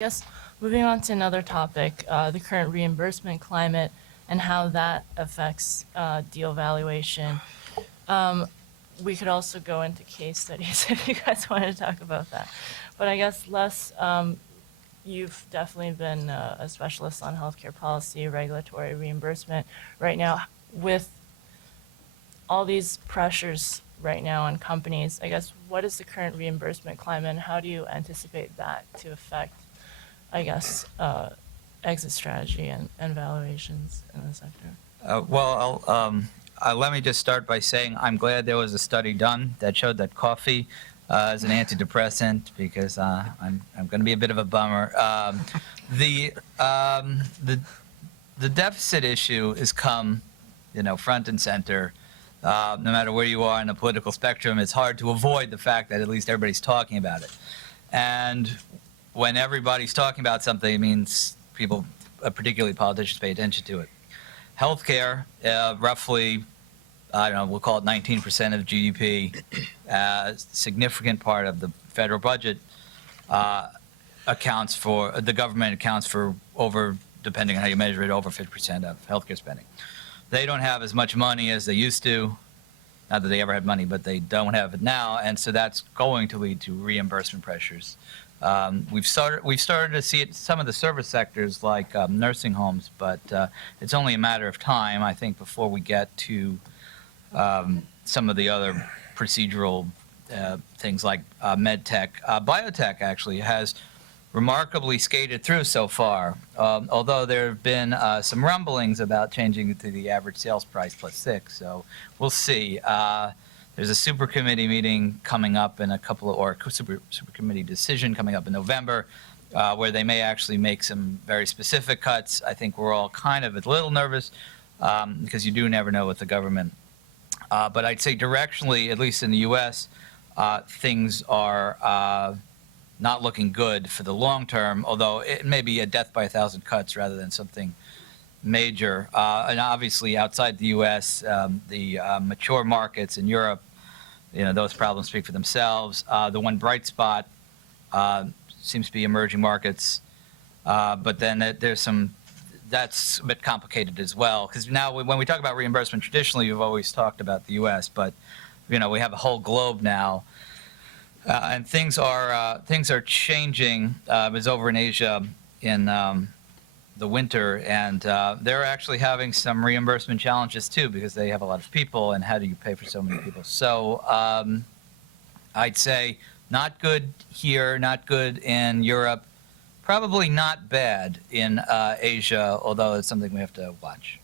Yes, moving on to another topic, the current reimbursement climate and how that affects deal valuation. We could also go into case studies if you guys wanted to talk about that. But I guess, Les, you've definitely been a specialist on healthcare policy, regulatory reimbursement. Right now, with all these pressures right now on companies, I guess, what is the current reimbursement climate and how do you anticipate that to affect, I guess, exit strategy and valuations in the sector? Let me just start by saying I'm glad there was a study done that showed that coffee is an antidepressant, because I'm going to be a bit of a bummer. The deficit issue has come, front and center. No matter where you are in the political spectrum, it's hard to avoid the fact that at least everybody's talking about it. And when everybody's talking about something, it means people, particularly politicians, pay attention to it. Healthcare, roughly, I don't know, we'll call it 19% of GDP, significant part of the federal budget, the government accounts for over, depending on how you measure it, over 50% of healthcare spending. They don't have as much money as they used to. Not that they ever had money, but they don't have it now, and so that's going to lead to reimbursement pressures. We've started to see it in some of the service sectors like nursing homes, but it's only a matter of time, I think, before we get to some of the other procedural things like med tech. Biotech actually has remarkably skated through so far, although there have been some rumblings about changing it to the average sales price plus 6, so we'll see. There's a super committee meeting coming up in a couple of, or super committee decision coming up in November, where they may actually make some very specific cuts. I think we're all kind of a little nervous because you do never know with the government. But I'd say directionally, at least in the U.S., things are not looking good for the long term, although it may be a death by 1,000 cuts rather than something major. And obviously outside the U.S., the mature markets in Europe, those problems speak for themselves. The one bright spot seems to be emerging markets, but then that's a bit complicated as well. Because now when we talk about reimbursement, traditionally you've always talked about the U.S., but we have a whole globe now. And things are changing. I was over in Asia in the winter, and they're actually having some reimbursement challenges too, because they have a lot of people, and how do you pay for so many people? So I'd say not good here, not good in Europe, probably not bad in Asia, although it's something we have to watch.